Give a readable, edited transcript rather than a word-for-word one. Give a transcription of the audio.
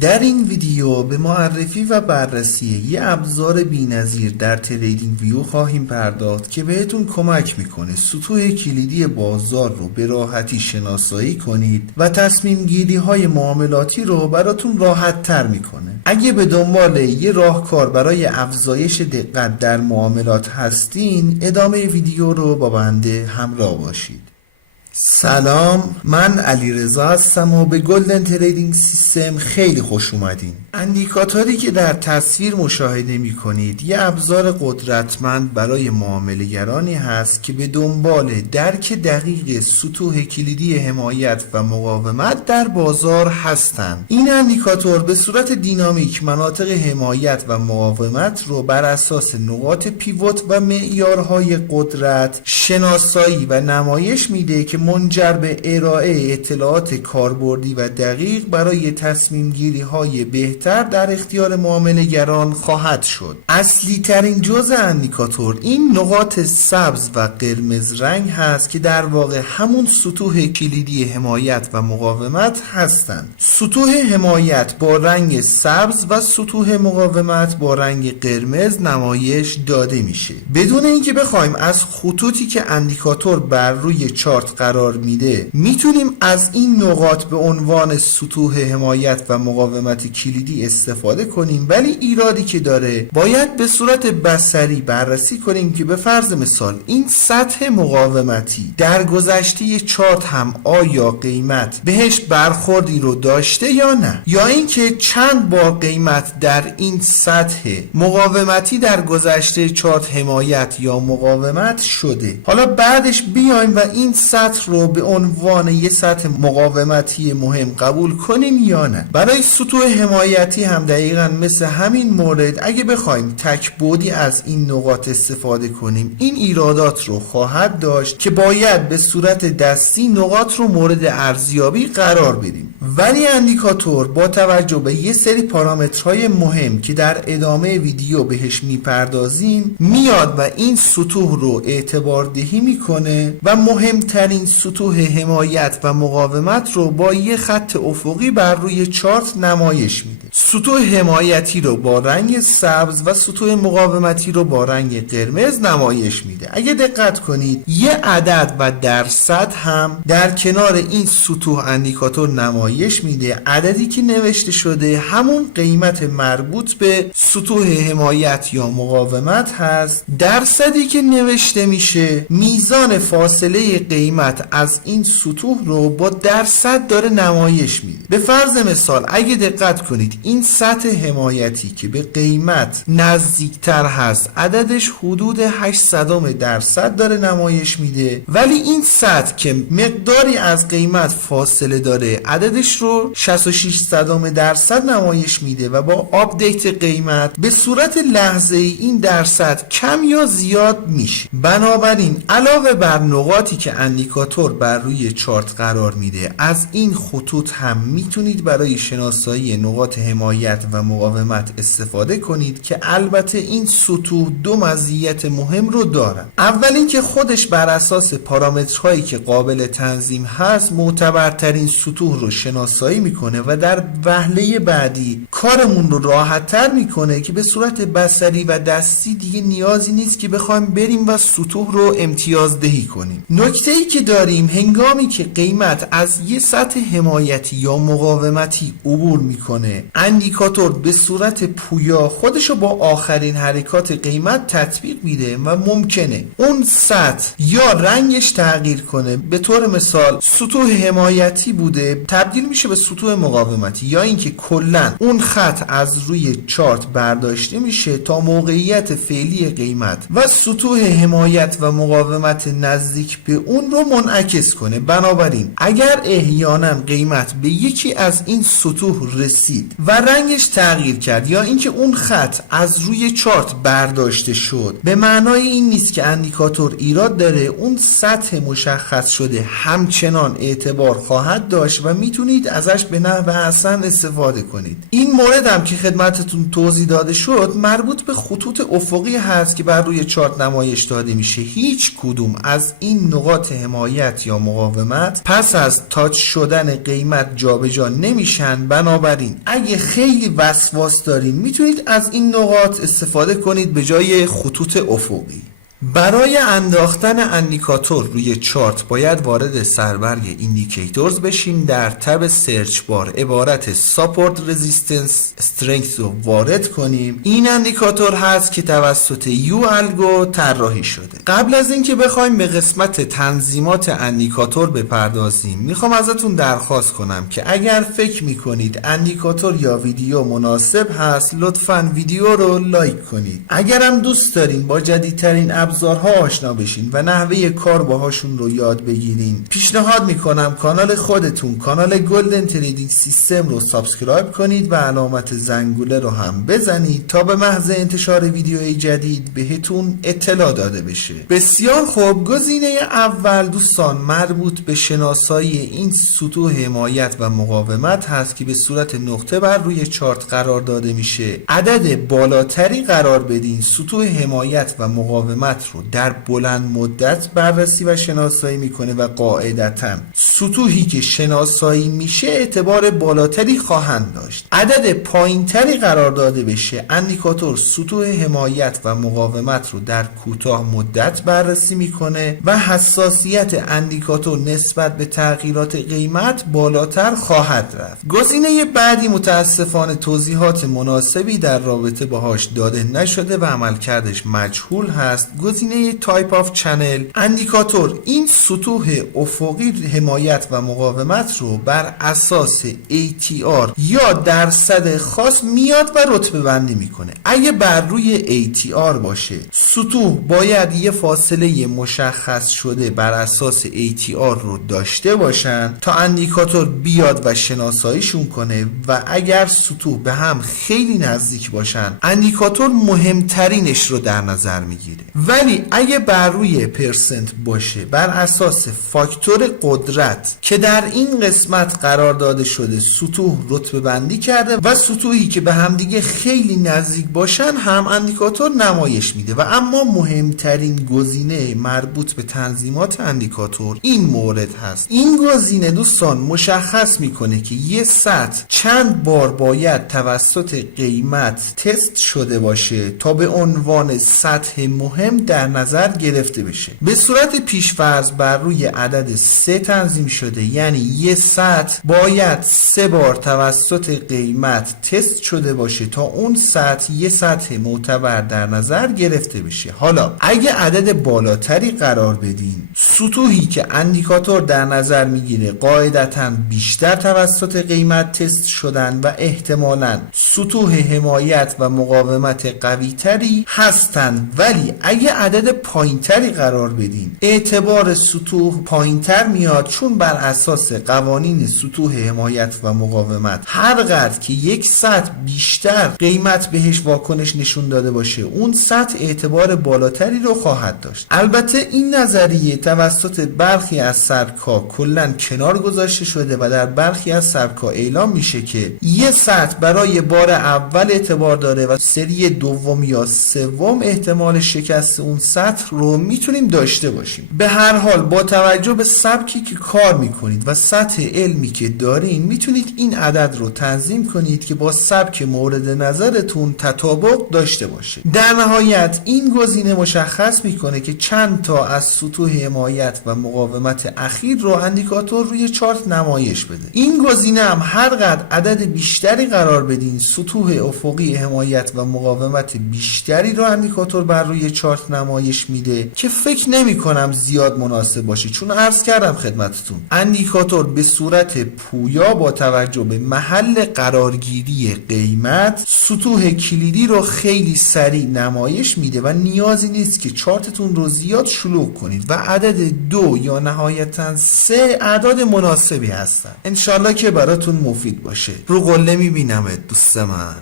در این ویدیو به معرفی و بررسی یه ابزار بی‌نظیر در تریدینگ ویو خواهیم پرداخت که بهتون کمک میکنه سطوح کلیدی بازار رو به راحتی شناسایی کنید و تصمیم گیری های معاملاتی رو براتون راحت تر میکنه. اگه به دنبال یه راهکار برای افزایش دقت در معاملات هستین، ادامه ویدیو رو با بنده همراه باشید. سلام، من علیرضا هستم و به گلدن تریدینگ سیستم خیلی خوش اومدین. اندیکاتوری که در تصویر مشاهده می کنید یه ابزار قدرتمند برای معامله‌گرانی هست که به دنبال درک دقیق سطوح کلیدی حمایت و مقاومت در بازار هستند. این اندیکاتور به صورت دینامیک مناطق حمایت و مقاومت رو بر اساس نقاط پیوت و معیارهای قدرت شناسایی و نمایش میده که منجر به ارائه اطلاعات کاربردی و دقیق برای تصمیم گیری های بهتر در اختیار معامله‌گران خواهد شد. اصلی ترین جزء اندیکاتور این نقاط سبز و قرمز رنگ هست که در واقع همون سطوح کلیدی حمایت و مقاومت هستند. سطوح حمایت با رنگ سبز و سطوح مقاومت با رنگ قرمز نمایش داده میشه. بدون اینکه بخوایم از خطوطی که اندیکاتور بر روی چارت قرار میده میتونیم از این نقاط به عنوان سطوح حمایت و مقاومت کلیدی استفاده کنیم، ولی ایرادی که داره باید به صورت بصری بررسی کنیم که به فرض مثال این سطح مقاومتی در گذشته چارت هم آیا قیمت بهش برخوردی رو داشته یا نه، یا اینکه چند بار قیمت در این سطح مقاومتی در گذشته چارت حمایت یا مقاومت شده. حالا بعدش بیایم و این سطح رو به عنوان یه سطح مقاومتی مهم قبول کنیم یا نه. برای سطوح حمایتی هم دقیقاً مثل همین مورد اگه بخوایم تک بعدی از این نقاط استفاده کنیم این ایرادات رو خواهد داشت که باید به صورت دستی نقاط رو مورد ارزیابی قرار بدیم. ولی اندیکاتور با توجه به یه سری پارامترهای مهم که در ادامه ویدیو بهش میپردازیم میاد و این سطوح رو اعتبار دهی میکنه و مهمترین سطوح حمایت و مقاومت رو با یه خط افقی بر روی چارت نمایش میده. سطوح حمایتی رو با رنگ سبز و سطوح مقاومتی رو با رنگ قرمز نمایش میده. اگه دقت کنید یه عدد و درصد هم در کنار این سطوح اندیکاتور نمایش میده. عددی که نوشته شده همون قیمت مربوط به سطوح حمایت یا مقاومت هست. درصدی که نوشته میشه میزان فاصله قیمت از این سطوح رو با درصد داره نمایش میده. به فرض مثال اگه دقت کنید این سطح حمایتی که به قیمت نزدیکتر هست عددش حدود 0.8% داره نمایش میده، ولی این سطح که مقداری از قیمت فاصله داره عددش رو 66% نمایش میده و با آپدیت قیمت به صورت لحظه‌ای این درصد کم یا زیاد میشه. بنابراین علاوه بر نقاطی که اندیکاتور بر روی چارت قرار میده از این خطوط هم میتونید برای شناسایی نقاط حمایت و مقاومت استفاده کنید که البته این سطوح دو مزیت مهم رو دارن. اول اینکه خودش بر اساس پارامترهایی که قابل تنظیم هست معتبرترین سطوح رو شناسایی میکنه و در وهله بعدی کارمون رو راحت تر میکنه که به صورت بصری و دستی دیگه نیازی نیست که بخوایم بریم و سطوح رو امتیاز دهی کنیم. نکته ای که داریم هنگامی که قیمت از یه سطح حمایتی یا مقاومتی عبور میکنه اندیکاتور به صورت پویا خودشو با آخرین حرکات قیمت تطبیق میده و ممکنه اون سطح یا رنگش تغییر کنه. به طور مثال سطوح حمایتی بوده تبدیل میشه به سطوح مقاومتی، یا اینکه کلا اون خط از روی چارت برداشته میشه تا موقعیت فعلی قیمت و سطوح حمایت و مقاومت نزدیک به اون رو منعکس کنه. بنابراین اگر احیانا قیمت به یکی از این سطوح رسید و رنگش تغییر کرد یا اینکه اون خط از روی چارت برداشته شد، به معنای این نیست که اندیکاتور ایراد داره. اون سطح مشخص شده همچنان اعتبار خواهد داشت و میتونید ازش به نحو حسن استفاده کنید. این مورد هم که خدمتتون توضیح داده شد مربوط به خطوط افقی هست که بر روی چارت نمایش داده میشه. هیچ کدوم از این نقاط حمایت یا مقاومت پس از تاچ شدن قیمت جابجا نمیشن. بنابراین اگه خیلی وسواس دارین میتونید از این نقاط استفاده کنید به جای خطوط افقی. برای انداختن اندیکاتور روی چارت باید وارد سربرگ ایندیکیتورز بشیم. در تب سرچ بار عبارت ساپورت رزیستنس استرنگث رو وارد کنیم. این اندیکاتور هست که توسط یو الگو طراحی شده. قبل از اینکه بخوایم به قسمت تنظیمات اندیکاتور بپردازیم میخوام ازتون درخواست کنم که اگر فکر میکنید اندیکاتور یا ویدیو مناسب هست لطفاً ویدیو رو لایک کنید. اگرم دوست دارین با جدیدترین ابزارها آشنا بشین و نحوه کار باهاشون رو یاد بگیرین پیشنهاد میکنم کانال خودتون کانال گلدن تریدینگ سیستم رو سابسکرایب کنید و علامت زنگوله رو هم بزنید تا به محض انتشار ویدیوی جدید بهتون اطلاع داده بشه. بسیار خوب، گزینه اول دوستان مربوط به شناسایی این سطوح حمایت و مقاومت هست که به صورت نقطه بر روی چارت قرار داده میشه. عدد بالاتری قرار بدین سطوح حمایت و مقاومت رو در بلند مدت بررسی و شناسایی میکنه و قاعدتاً سطوحی که شناسایی میشه اعتبار بالاتری خواهند داشت. عدد پایینتری قرار داده بشه اندیکاتور سطوح حمایت و مقاومت رو در کوتاه مدت بررسی میکنه و حساسیت اندیکاتور نسبت به تغییرات قیمت بالاتر خواهد رفت. گزینه بعدی متاسفانه توضیحات مناسبی در رابطه باهاش داده نشده و عملکردش مجهول هست. گزینه تایپ آف چنل اندیکاتور این سطوح افقی حمایت و مقاومت رو بر اساس ATR یا درصد خاص میاد و رتبه بندی میکنه. اگه بر روی ATR باشه سطوح باید یه فاصله مشخص شده بر اساس ATR رو داشته باشن تا اندیکاتور بیاد و شناساییشون کنه و اگر سطوح به هم خیلی نزدیک باشن اندیکاتور مهمترینش رو در نظر میگیره. ولی اگه بر روی پرسنت باشه بر اساس فاکتور قدرت که در این قسمت قرار داده شده سطوح رتبه بندی کرده و سطوحی که به همدیگه خیلی نزدیک باشن هم اندیکاتور نمایش میده. و اما مهمترین گزینه مربوط به تنظیمات اندیکاتور این مورد هست. این گزینه دوستان مشخص میکنه که یه سطح چند بار باید توسط قیمت تست شده باشه تا به عنوان سطح مهم در نظر گرفته بشه. به صورت پیشفرض بر روی عدد 3 تنظیم شده، یعنی یه سطح باید 3 بار توسط قیمت تست شده باشه تا اون سطح یه سطح معتبر در نظر گرفته بشه. حالا اگه عدد بالاتری قرار بدین سطوحی که اندیکاتور در نظر میگیره قاعدتاً بیشتر توسط قیمت تست شدن و احتمالاً سطوح حمایت و مقاومت قوی تری هستن. ولی اگه عدد پایینتری قرار بدین اعتبار سطوح پایینتر میاد، چون بر اساس قوانین سطوح حمایت و مقاومت هر قدر که یک سطح بیشتر قیمت بهش واکنش نشون داده باشه اون سطح اعتبار بالاتری رو خواهد داشت. البته این نظریه توسط برخی از سبک‌ها کلاً کنار گذاشته شده و در برخی از سبک‌ها اعلام میشه که یه سطح برای بار اول اعتبار داره و سری دوم یا سوم احتمال شکست اون سطح رو میتونیم داشته باشیم. به هر حال با توجه به سبکی که کار میکنید و سطح علمی که دارین میتونید این عدد رو تنظیم کنید که با سبک مورد نظرتون تطابق داشته باشه. در نهایت این گزینه مشخص میکنه که چند تا از سطوح حمایت و مقاومت اخیر رو اندیکاتور روی چارت نمایش بده. این گزینه هم هر قدر عدد بیشتری قرار بدین سطوح افقی حمایت و مقاومت بیشتری رو اندیکاتور بر روی چارت نمایش میده که فکر نمی کنم زیاد مناسب باشه، چون عرض کردم خدمتتون اندیکاتور به صورت پویا با توجه به محل قرارگیری قیمت سطوح کلیدی رو خیلی سریع نمایش میده و نیازی نیست که چارتتون رو زیاد شلوغ کنید و عدد 2 یا نهایتا 3 اعداد مناسبی هستن. انشالله که براتون مفید باشه. رو قله میبینمت دوست من.